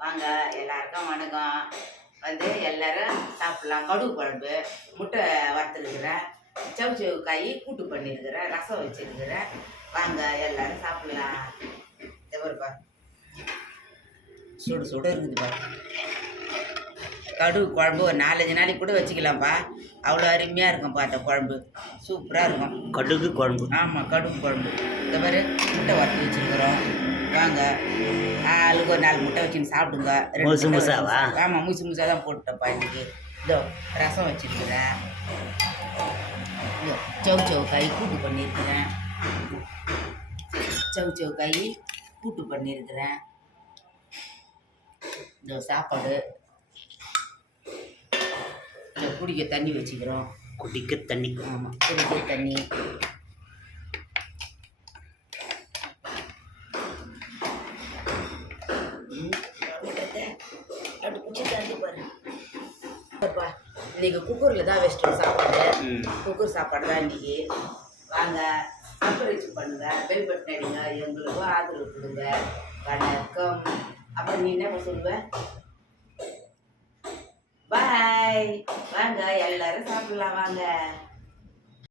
வாங்க எல்லாருக்கும் வணக்கம். வந்து எல்லாரும் சாப்பிட்லாம். கடுகு குழம்பு, முட்டை வறுத்துருக்குறேன், சவுச்சவு காய் கூட்டு பண்ணியிருக்கிறேன், ரசம் வச்சுருக்கிறேன். வாங்க எல்லாரும் சாப்பிட்லாம். எவருப்பா சுடு சுடு இருக்குதுப்பா. கடுகு குழம்பு ஒரு 4-5 நாளைக்கு கூட வச்சுக்கலாம்ப்பா. அவ்வளோ அருமையாக இருக்கும்ப்பா அந்த குழம்பு. சூப்பராக இருக்கும். கடுகு குழம்பு. ஆமாம், கடுகு குழம்பு. இந்த மாதிரி முட்டை வறுத்து வச்சுருக்குறோம். வாங்க ஆளுக்கு ஒரு 4 முட்டை வச்சுன்னு சாப்பிடுங்க. முழுசு முழுசாவா? ஆமாம், முழுசாக தான் போட்டுட்டப்பா இன்னைக்கு. இதோ ரசம் வச்சுருக்கிறேன். சவுச்சவு காய் கூட்டு பண்ணியிருக்கிறேன். சவுச்சவு காய் கூட்டு பண்ணியிருக்கிறேன். இந்த சாப்பாடு குடிக்க தண்ணி வச்சுக்கிறோம். குடிக்க தண்ணி. ஆமாம், குடிக்க தண்ணி. அப்படி பிடிச்சி தண்ணி பாருப்பா. இன்னைக்கு குக்கரில் தான் வச்சிட்டோம் சாப்பாடு. குக்கர் சாப்பாடு தான் இன்னைக்கு. வாங்க சப்ஸ்கிரைப் பண்ணுங்க, பெல் பட்டன் அடிங்க, எங்களுக்கும் ஆதரவு கொடுங்க. வணக்கம். அப்புறம் நீ என்ன சொல்லுவ? பாய். வாங்க எல்லாரும் சாப்பிடலாம் வாங்க.